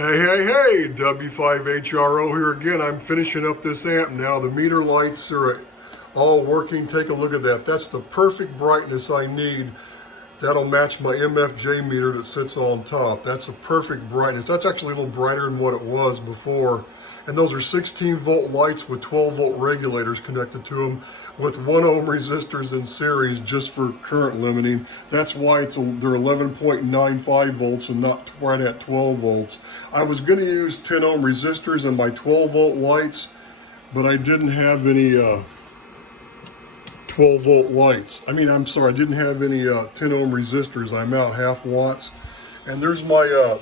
Hey, W5HRO here again. I'm finishing up this amp now. The meter lights are all working. Take a look at that. That's the perfect brightness I need. That'll match my MFJ meter that sits on top. That's a perfect brightness. That's actually a little brighter than what it was before. And those are 16 volt lights with 12 volt regulators connected to them with 1 ohm resistors in series just for current limiting. That's why they're 11.95 volts and not right at 12 volts. I was going to use 10 ohm resistors in my 12 volt lights, but I didn't have any 12 volt lights. I didn't have any 10 ohm resistors. I'm out half watts. And there's my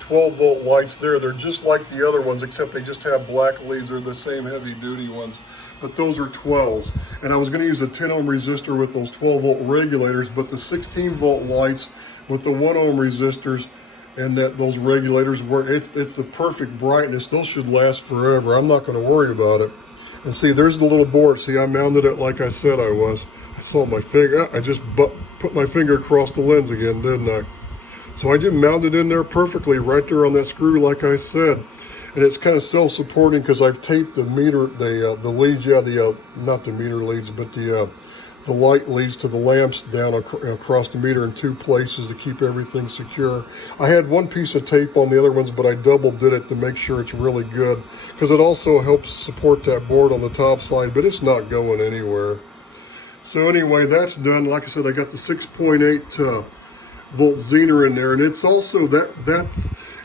12 volt lights there. They're just like the other ones, except they just have black leads. They're the same heavy duty ones, but those are 12s. And I was going to use a 10 ohm resistor with those 12 volt regulators, but the 16 volt lights with the 1 ohm resistors and those regulators work. It's the perfect brightness. Those should last forever. I'm not going to worry about it. And see, there's the little board. See, I mounted it like I said I was. I saw my finger. I just put my finger across the lens again, didn't I? So I just mounted it in there perfectly right there on that screw like I said. And it's kind of self-supporting because I've taped the meter, the leads, not the meter leads, but the light leads to the lamps down across the meter in 2 places to keep everything secure. I had 1 piece of tape on the other ones, but I double did it to make sure it's really good because it also helps support that board on the top side, but it's not going anywhere. So anyway, that's done. Like I said, I got the 6.8 volt Zener in there, and it's also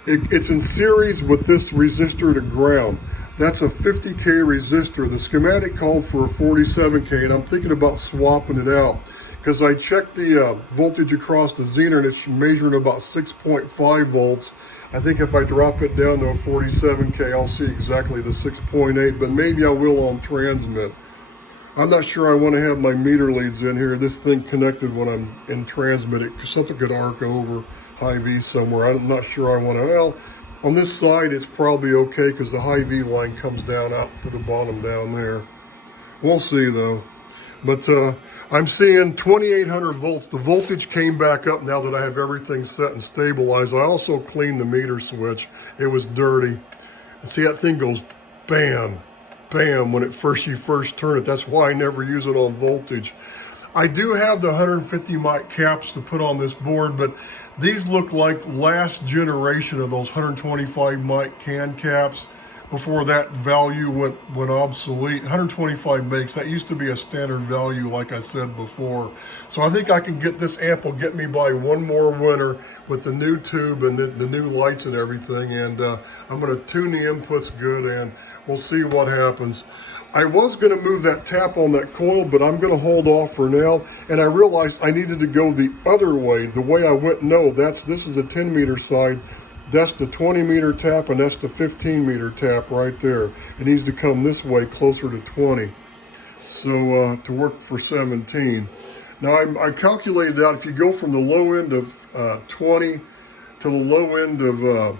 it's in series with this resistor to ground. That's a 50K resistor. The schematic called for a 47K, and I'm thinking about swapping it out because I checked the voltage across the Zener and it's measuring about 6.5 volts. I think if I drop it down to a 47K, I'll see exactly the 6.8, but maybe I will on transmit. I'm not sure I want to have my meter leads in here. This thing connected when I'm in transmit. Something could arc over high V somewhere. I'm not sure I want to. Well, on this side, it's probably okay because the high V line comes down out to the bottom down there. We'll see though. But I'm seeing 2800 volts. The voltage came back up now that I have everything set and stabilized. I also cleaned the meter switch. It was dirty. And see, that thing goes bam, bam when you first turn it. That's why I never use it on voltage. I do have the 150 mic caps to put on this board, but these look like last generation of those 125 mic can caps before that value went obsolete. 125 makes, that used to be a standard value like I said before. So I think I can get this amp will get me by 1 more winter with the new tube and the new lights and everything, and I'm going to tune the inputs good and we'll see what happens. I was going to move that tap on that coil, but I'm going to hold off for now. And I realized I needed to go the other way. The way I went, no, this is a 10 meter side. That's the 20 meter tap, and that's the 15 meter tap right there. It needs to come this way, closer to 20. So to work for 17. Now I calculated out if you go from the low end of 20 to the low end of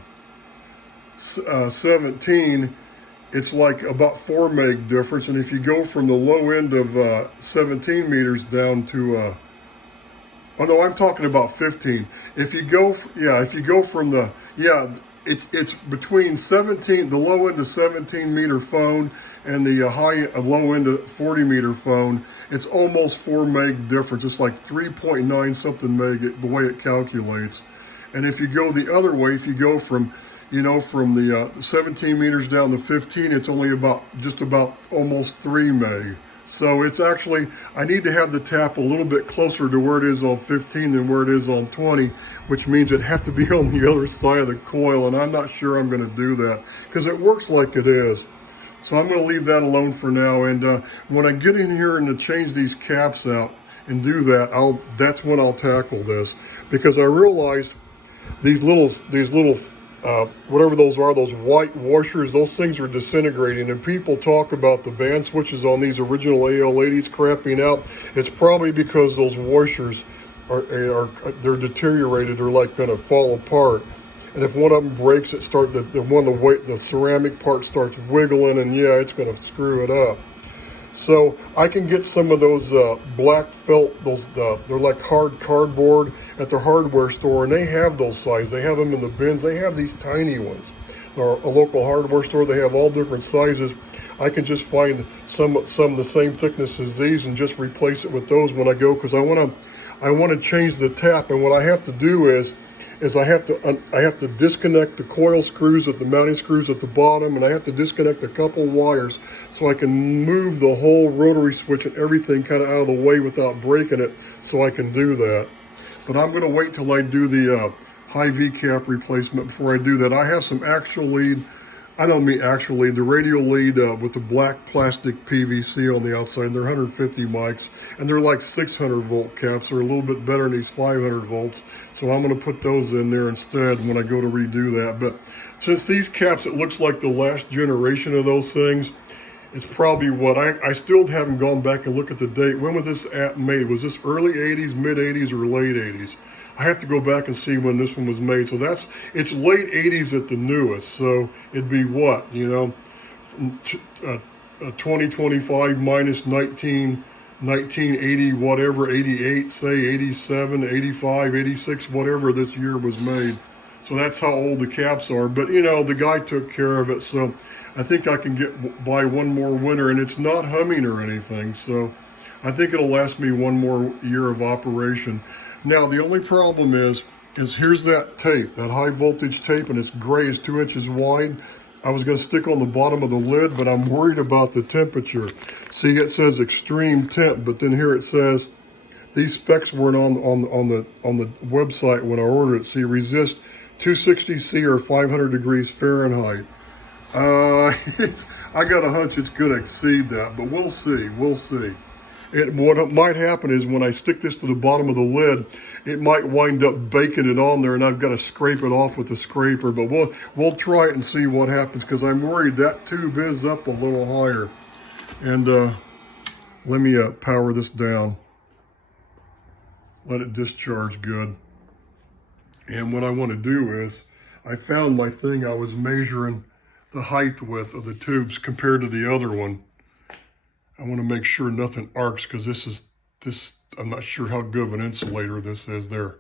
17, it's like about 4 meg difference. And if you go from the low end of 17 meters down to, oh no, I'm talking about 15. If you go from the, it's between 17, the low end of 17 meter phone and the low end of 40 meter phone. It's almost 4 meg difference. It's like 3.9 something meg the way it calculates. And if you go the other way, if you go from the 17 meters down to 15, it's only just about almost 3 meg. So it's actually, I need to have the tap a little bit closer to where it is on 15 than where it is on 20, which means it has to be on the other side of the coil, and I'm not sure I'm going to do that because it works like it is. So I'm going to leave that alone for now, and when I get in here and to change these caps out and do that, that's when I'll tackle this, because I realized these little whatever those are, those white washers, those things are disintegrating, and people talk about the band switches on these original AL-80s crapping out. It's probably because those washers they're deteriorated, they're like going to fall apart, and if one of them breaks, the ceramic part starts wiggling, and yeah, it's going to screw it up. So I can get some of those black felt, they're like hard cardboard at the hardware store, and they have those sizes. They have them in the bins. They have these tiny ones. Or a local hardware store, they have all different sizes. I can just find some of the same thickness as these and just replace it with those when I go, because I want to change the tap. And what I have to do is I have to disconnect the coil screws at the mounting screws at the bottom, and I have to disconnect a couple wires so I can move the whole rotary switch and everything kind of out of the way without breaking it, so I can do that. But I'm going to wait till I do the high V cap replacement before I do that. I have some actual lead. I don't mean actual lead, the radial lead with the black plastic PVC on the outside. They're 150 mics, and they're like 600 volt caps. They're a little bit better than these 500 volts. So I'm going to put those in there instead when I go to redo that. But since these caps, it looks like the last generation of those things, it's probably what I still haven't gone back and look at the date. When was this app made? Was this early 80s, mid 80s, or late 80s? I have to go back and see when this one was made. So it's late 80s at the newest. So it'd be what, 2025 minus 1980, whatever, 88, say 87, 85, 86, whatever this year was made. So that's how old the caps are. But the guy took care of it. So I think I can get by one more winter, and it's not humming or anything. So I think it'll last me one more year of operation. Now, the only problem is here's that tape, that high voltage tape, and it's gray, it's 2 inches wide. I was going to stick on the bottom of the lid, but I'm worried about the temperature. See, it says extreme temp, but then here it says these specs weren't on the website when I ordered it. See, resist 260C or 500 degrees Fahrenheit. I got a hunch it's going to exceed that, but we'll see. We'll see. What might happen is when I stick this to the bottom of the lid, it might wind up baking it on there, and I've got to scrape it off with the scraper. But we'll try it and see what happens, because I'm worried that tube is up a little higher. And let me power this down. Let it discharge good. And what I want to do is, I found my thing I was measuring the height width of the tubes compared to the other one. I want to make sure nothing arcs, because I'm not sure how good of an insulator this is there.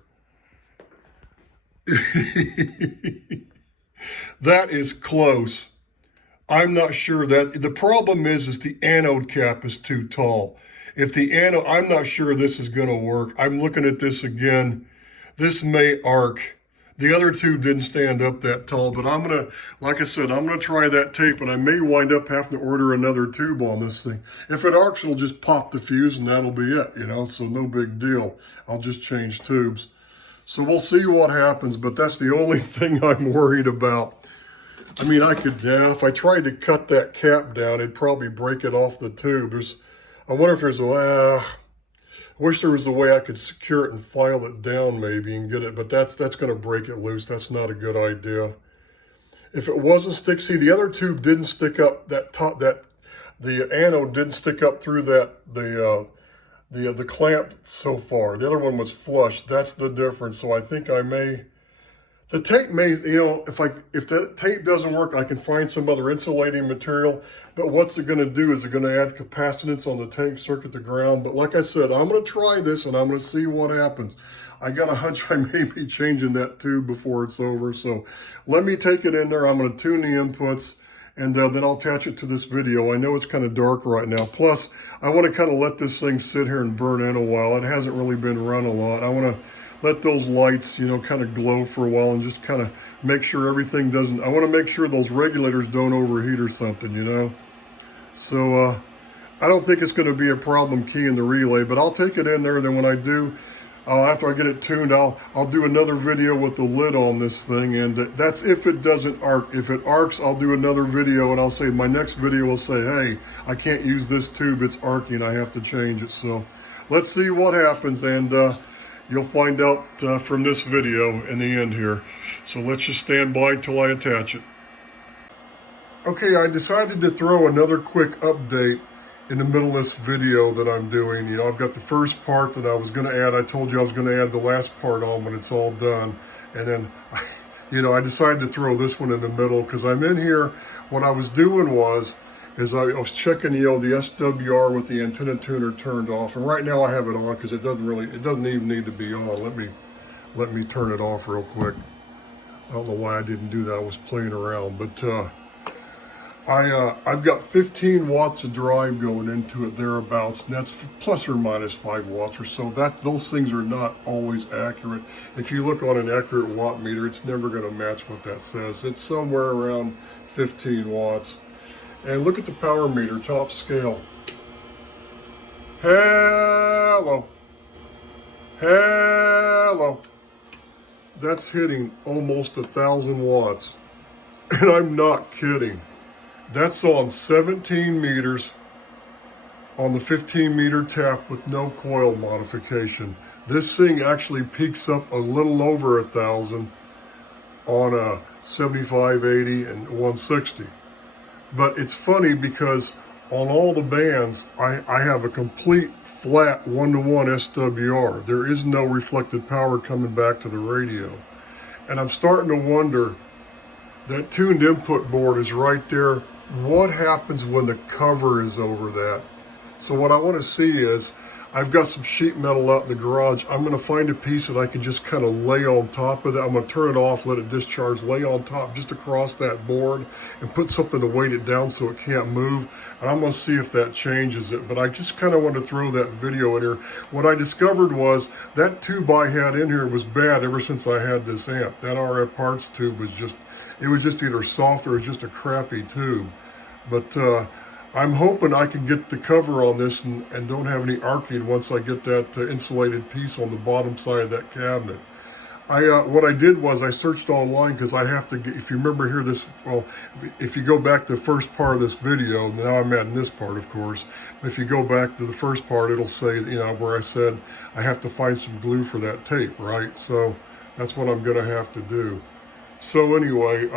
That is close. I'm not sure that, the problem is the anode cap is too tall. If the anode, I'm not sure this is going to work. I'm looking at this again. This may arc. The other two didn't stand up that tall, but I'm going to, like I said, I'm going to try that tape, and I may wind up having to order another tube on this thing. If it arcs, it'll just pop the fuse, and that'll be it, so no big deal. I'll just change tubes. So we'll see what happens, but that's the only thing I'm worried about. I mean, if I tried to cut that cap down, it'd probably break it off the tube. I wonder if there's I wish there was a way I could secure it and file it down maybe and get it, but that's going to break it loose. That's not a good idea. If it wasn't see, the other tube didn't stick up the anode didn't stick up through the clamp so far. The other one was flush. That's the difference. So I think the tape may, if the tape doesn't work, I can find some other insulating material. But what's it going to do is it's going to add capacitance on the tank circuit to ground. But like I said, I'm going to try this, and I'm going to see what happens. I got a hunch I may be changing that tube before it's over. So let me take it in there. I'm going to tune the inputs, and then I'll attach it to this video. I know it's kind of dark right now. Plus, I want to kind of let this thing sit here and burn in a while. It hasn't really been run a lot. I want to let those lights, kind of glow for a while, and just kind of make sure everything doesn't, I want to make sure those regulators don't overheat or something, So I don't think it's going to be a problem keying the relay, but I'll take it in there, and then when I do, after I get it tuned, I'll do another video with the lid on this thing, and that's if it doesn't arc. If it arcs, I'll do another video, and I'll say, my next video will say, hey, I can't use this tube, it's arcing, I have to change it. So let's see what happens, and you'll find out from this video in the end here. So let's just stand by till I attach it. Okay, I decided to throw another quick update in the middle of this video that I'm doing. I've got the first part that I was going to add. I told you I was going to add the last part on when it's all done. And then, I decided to throw this one in the middle because I'm in here. What I was doing is I was checking, the SWR with the antenna tuner turned off, and right now I have it on because it doesn't even need to be on. Let me turn it off real quick. I don't know why I didn't do that. I was playing around, but I've got 15 watts of drive going into it thereabouts, and that's plus or minus 5 watts or so. Those things are not always accurate. If you look on an accurate watt meter, it's never going to match what that says. It's somewhere around 15 watts. And look at the power meter, top scale. Hello. Hello. That's hitting almost 1,000 watts. And I'm not kidding. That's on 17 meters on the 15 meter tap with no coil modification. This thing actually peaks up a little over 1,000 on a 75, 80, and 160. But it's funny because on all the bands, I have a complete flat 1-to-1 SWR. There is no reflected power coming back to the radio. And I'm starting to wonder, that tuned input board is right there. What happens when the cover is over that? So what I want to see is, I've got some sheet metal out in the garage. I'm going to find a piece that I can just kind of lay on top of that. I'm going to turn it off, let it discharge, lay on top just across that board, and put something to weight it down so it can't move. And I'm going to see if that changes it. But I just kind of want to throw that video in here. What I discovered was that tube I had in here was bad ever since I had this amp. That RF parts tube was just either soft or just a crappy tube. But I'm hoping I can get the cover on this and don't have any arcing once I get that insulated piece on the bottom side of that cabinet. What I did was I searched online because I have to get, if you remember here if you go back to the first part of this video, now I'm adding this part of course, if you go back to the first part, it'll say, where I said I have to find some glue for that tape, right? So that's what I'm gonna have to do. So anyway,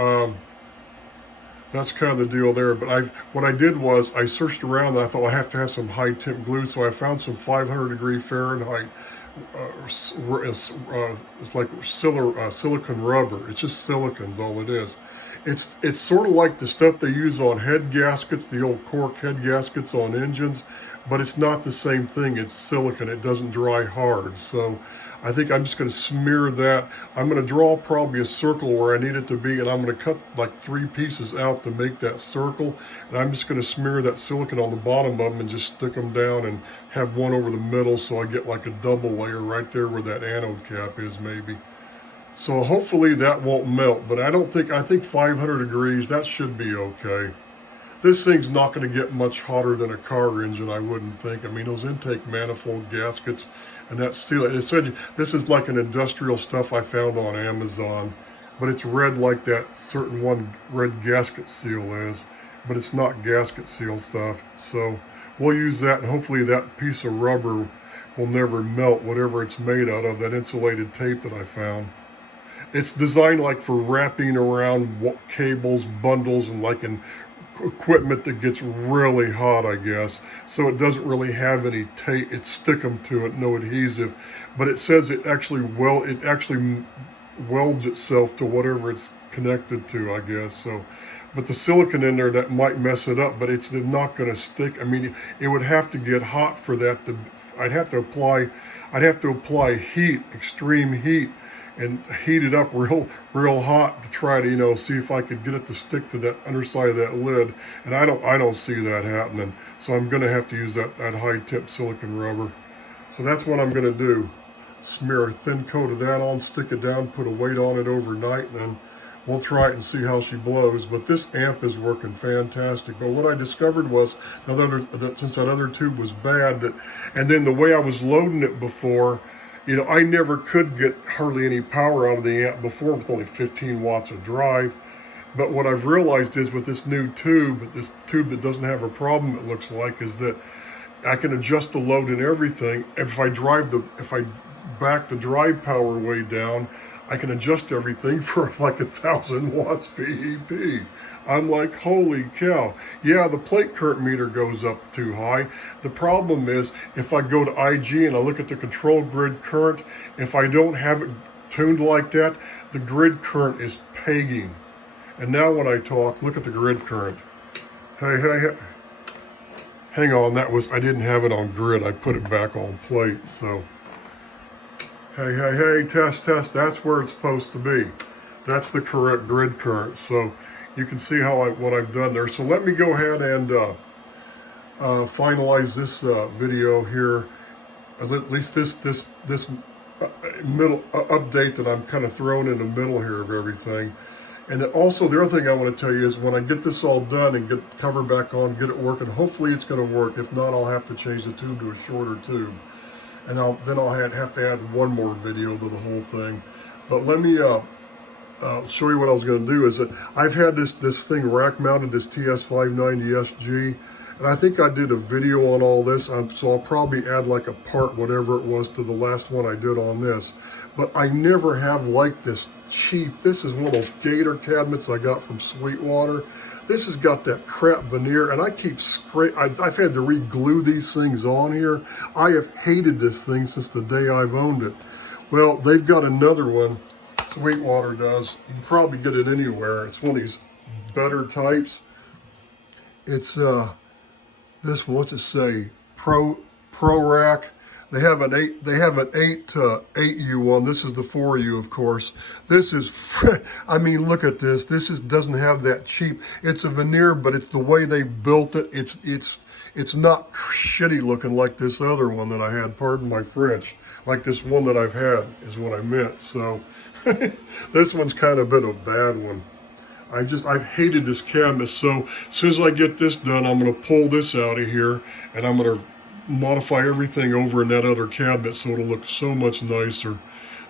that's kind of the deal there. But what I did was I searched around and I thought I have to have some high temp glue. So I found some 500-degree Fahrenheit. It's like silicone rubber. It's just silicone's all it is. It's sort of like the stuff they use on head gaskets, the old cork head gaskets on engines, but it's not the same thing. It's silicone. It doesn't dry hard. So I think I'm just going to smear that. I'm going to draw probably a circle where I need it to be, and I'm going to cut like 3 pieces out to make that circle. And I'm just going to smear that silicone on the bottom of them and just stick them down and have one over the middle so I get like a double layer right there where that anode cap is maybe. So hopefully that won't melt, but I think 500 degrees, that should be okay. This thing's not going to get much hotter than a car engine, I wouldn't think. I mean, those intake manifold gaskets and that seal, it said this is like an industrial stuff I found on Amazon, but it's red like that certain one red gasket seal is, but it's not gasket seal stuff. So we'll use that, and hopefully that piece of rubber will never melt, whatever it's made out of, that insulated tape that I found. It's designed like for wrapping around cables, bundles, and like in equipment that gets really hot, I guess. So it doesn't really have any tape. It's stickum to it, no adhesive. But it says it actually welds itself to whatever it's connected to, I guess. So, but the silicone in there, that might mess it up, but it's not going to stick. I mean, it would have to get hot for that. I'd have to apply heat, extreme heat, and heat it up real hot to try to, see if I could get it to stick to that underside of that lid. And I don't see that happening. So I'm gonna have to use that high tip silicone rubber. So that's what I'm gonna do. Smear a thin coat of that on, stick it down, put a weight on it overnight, and then we'll try it and see how she blows. But this amp is working fantastic. But what I discovered was, since that other tube was bad, and then the way I was loading it before, I never could get hardly any power out of the amp before with only 15 watts of drive. But what I've realized is with this new tube, this tube that doesn't have a problem, it looks like, is that I can adjust the load and everything. If I back the drive power way down, I can adjust everything for like 1,000 watts PEP. I'm like, holy cow. Yeah, the plate current meter goes up too high. The problem is, if I go to IG and I look at the control grid current, if I don't have it tuned like that, the grid current is pegging. And now when I talk, look at the grid current. Hey, Hang on, I didn't have it on grid. I put it back on plate, so. Hey, test, that's where it's supposed to be. That's the correct grid current. So you can see what I've done there. So let me go ahead and finalize this video here. At least this middle update that I'm kind of throwing in the middle here of everything. And then also the other thing I want to tell you is when I get this all done and get the cover back on, get it working, hopefully it's going to work. If not, I'll have to change the tube to a shorter tube. And then I'll have to add one more video to the whole thing. But let me show you what I was going to do. Is that I've had this thing rack mounted, this TS590SG, and I think I did a video on all this. So I'll probably add like a part, whatever it was, to the last one I did on this. But I never have liked this cheap. This is one of those Gator cabinets I got from Sweetwater. This has got that crap veneer, and I keep I've had to re-glue these things on here. I have hated this thing since the day I've owned it. Well, they've got another one, Sweetwater does. You can probably get it anywhere. It's one of these better types. It's this one, what's it say? Pro Rack. They have an 8U one. This is the 4U, of course. This is, I mean, look at this. This doesn't have that cheap. It's a veneer, but it's the way they built it. It's not shitty looking like this other one that I had. Pardon my French. Like this one that I've had is what I meant. So this one's kind of been a bad one. I've hated this cabinet. So as soon as I get this done, I'm going to pull this out of here, and I'm going to modify everything over in that other cabinet so it'll look so much nicer.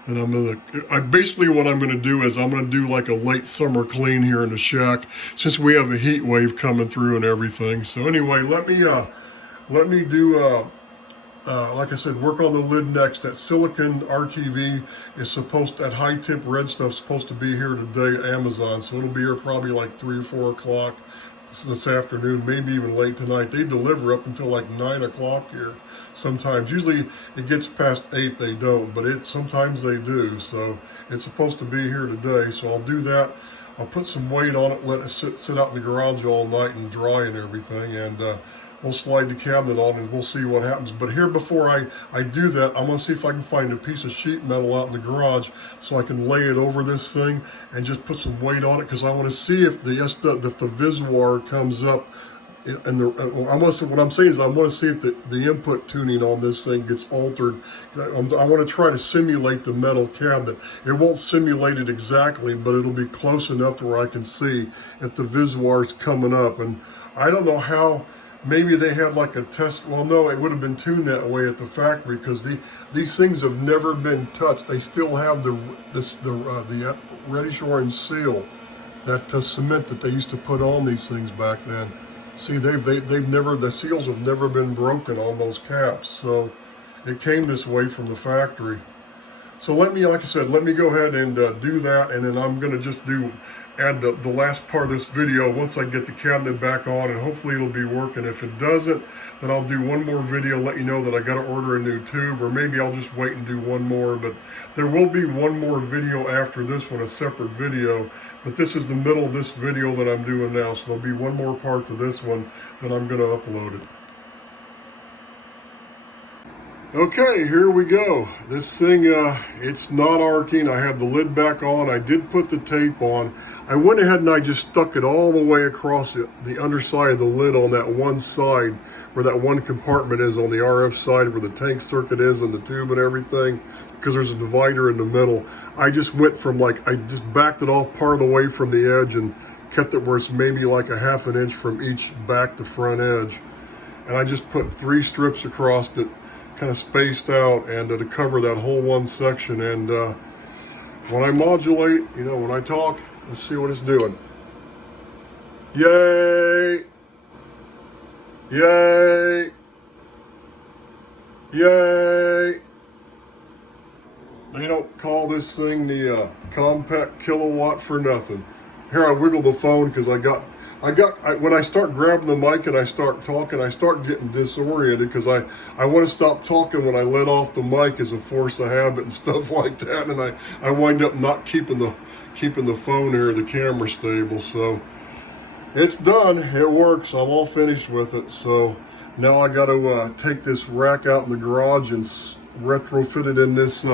And basically what I'm going to do is I'm going to do like a late summer clean here in the shack, since we have a heat wave coming through and everything. So anyway, let me do like I said, work on the lid next. That silicon RTV is supposed to, that high temp red stuff's supposed to be here today, Amazon. So it'll be here probably like 3 or 4 o'clock this afternoon, maybe even late tonight. They deliver up until like 9 o'clock here sometimes. Usually it gets past 8, they don't, but sometimes they do. So it's supposed to be here today. So I'll do that. I'll put some weight on it, let it sit out in the garage all night and dry and everything, and we'll slide the cabinet on and we'll see what happens. But here, before I do that, I'm gonna see if I can find a piece of sheet metal out in the garage so I can lay it over this thing and just put some weight on it, because I want to see if the Visuar comes up. What I'm saying is I want to see if the input tuning on this thing gets altered. I want to try to simulate the metal cabinet. It won't simulate it exactly, but it'll be close enough to where I can see if the Visuar's coming up. And I don't know how. Maybe they had like a test. Well, no, it would have been tuned that way at the factory, because these things have never been touched. They still have the reddish orange seal, that cement that they used to put on these things back then. See, the seals have never been broken on those caps. So it came this way from the factory. So like I said, let me go ahead and do that, and then I'm gonna just add the last part of this video once I get the cabinet back on, and hopefully it'll be working. If it doesn't, then I'll do one more video, let you know that I got to order a new tube, or maybe I'll just wait and do one more. But there will be one more video after this one, a separate video. But this is the middle of this video that I'm doing now, so there'll be one more part to this one, then I'm going to upload it. Okay, here we go. This thing, it's not arcing. I have the lid back on. I did put the tape on. I went ahead and I just stuck it all the way across the underside of the lid on that one side where that one compartment is on the RF side, where the tank circuit is and the tube and everything, because there's a divider in the middle. I just went from I just backed it off part of the way from the edge and kept it where it's maybe like a ½ an inch from each back to front edge. And I just put 3 strips across it, kind of spaced out, and to cover that whole one section. And when I modulate, when I talk, let's see what it's doing. Yay! Yay! Yay! They don't call this thing the compact kilowatt for nothing. Here, I wiggle the phone because when I start grabbing the mic and I start talking, I start getting disoriented, because I want to stop talking when I let off the mic as a force of habit and stuff like that, and I wind up not keeping the phone here, the camera stable. So it's done. It works. I'm all finished with it. So Now I got to take this rack out in the garage and retrofit it in this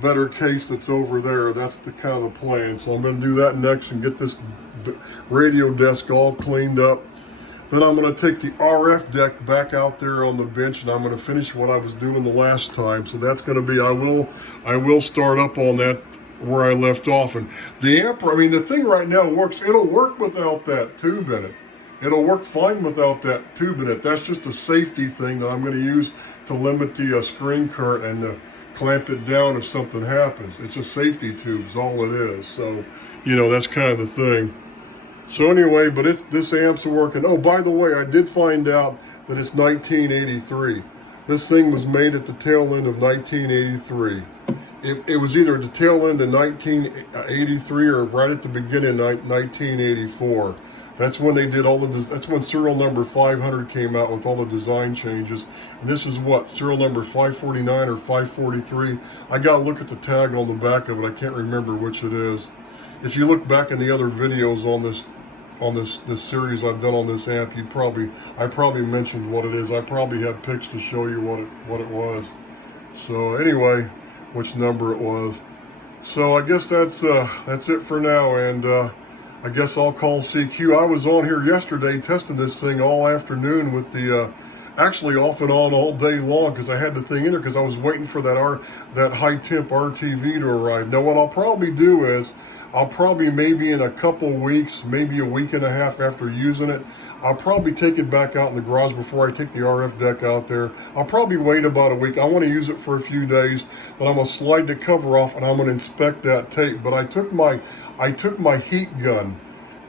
better case that's over there. That's the kind of the plan. So I'm going to do that next and get this radio desk all cleaned up. Then I'm going to take the RF deck back out there on the bench, and I'm going to finish what I was doing the last time. So that's going to be, I will start up on that where I left off. And the I mean, the thing right now works. It'll work without that tube in it. It'll work fine without that tube in it. That's just a safety thing that I'm going to use to limit the screen current and clamp it down if something happens. It's a safety tube is all it is. So, you know, that's kind of the thing. So anyway, but this amp's working. Oh, by the way, I did find out that it's 1983. This thing was made at the tail end of 1983. It was either at the tail end of 1983 or right at the beginning of 1984. That's when they did all the, that's when serial number 500 came out with all the design changes. And this is what, serial number 549 or 543? I gotta look at the tag on the back of it. I can't remember which it is. If you look back in the other videos on this series I've done on this amp, I probably mentioned what it is. I probably had pics to show you what it was. So anyway, which number it was. So I guess that's it for now, and I guess I'll call CQ. I was on here yesterday testing this thing all afternoon with the actually off and on all day long because I had the thing in there because I was waiting for that high temp RTV to arrive. Now what I'll probably do is I'll probably maybe in a couple weeks, maybe a week and a half after using it, I'll probably take it back out in the garage before I take the RF deck out there. I'll probably wait about a week. I want to use it for a few days, then I'm going to slide the cover off and I'm going to inspect that tape. But I took my heat gun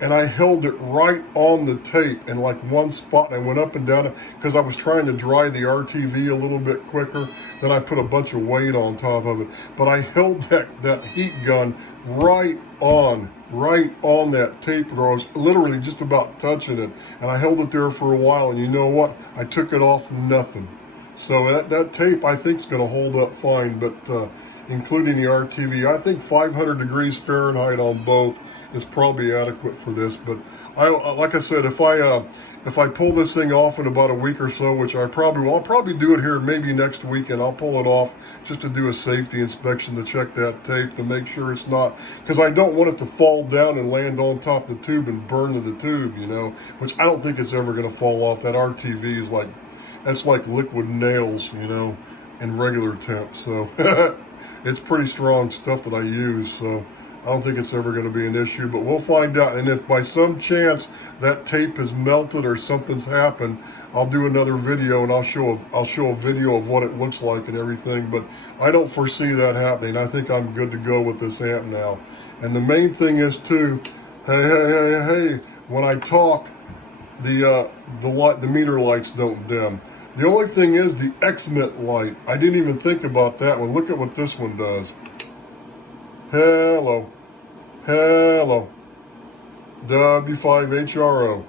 and I held it right on the tape in like one spot, and I went up and down it because I was trying to dry the RTV a little bit quicker. Then I put a bunch of weight on top of it. But I held that heat gun right on that tape where I was literally just about touching it. And I held it there for a while, and you know what? I took it off, nothing. So that tape I think is going to hold up fine, but including the RTV, I think 500 degrees Fahrenheit on both is probably adequate for this. But like I said, if I pull this thing off in about a week or so, which I probably will, I'll probably do it here maybe next week, and I'll pull it off just to do a safety inspection to check that tape to make sure it's not, because I don't want it to fall down and land on top of the tube and burn to the tube, you know, which I don't think it's ever going to fall off. That RTV is like, that's like liquid nails, you know, in regular temp. So it's pretty strong stuff that I use, so I don't think it's ever going to be an issue, but we'll find out. And if by some chance that tape has melted or something's happened, I'll do another video and I'll show a video of what it looks like and everything. But I don't foresee that happening. I think I'm good to go with this amp now. And the main thing is too, hey, when I talk, the meter lights don't dim. The only thing is the X-Mint light. I didn't even think about that one. Look at what this one does. Hello. W5HRO.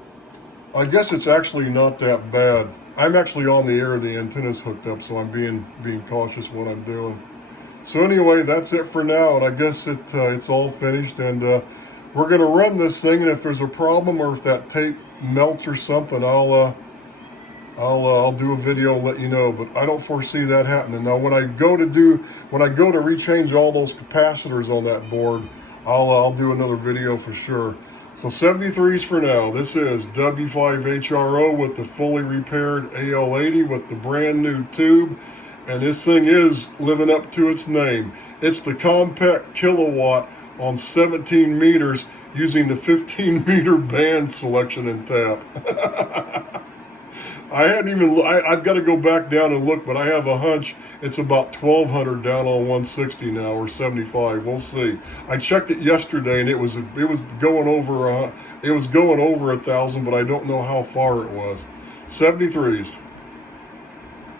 I guess it's actually not that bad. I'm actually on the air, the antenna's hooked up, so I'm being cautious what I'm doing. So anyway, that's it for now, and I guess it's all finished, and we're gonna run this thing, and if there's a problem or if that tape melts or something, I'll do a video and let you know, but I don't foresee that happening. Now, when I go to rechange all those capacitors on that board, I'll do another video for sure. So 73s for now. This is W5HRO with the fully repaired AL-80 with the brand new tube, and this thing is living up to its name. It's the compact kilowatt on 17 meters using the 15 meter band selection and tap. I've got to go back down and look, but I have a hunch it's about 1,200 down on 160 now, or 75. We'll see. I checked it yesterday, and it was going over 1,000, but I don't know how far it was. 73s.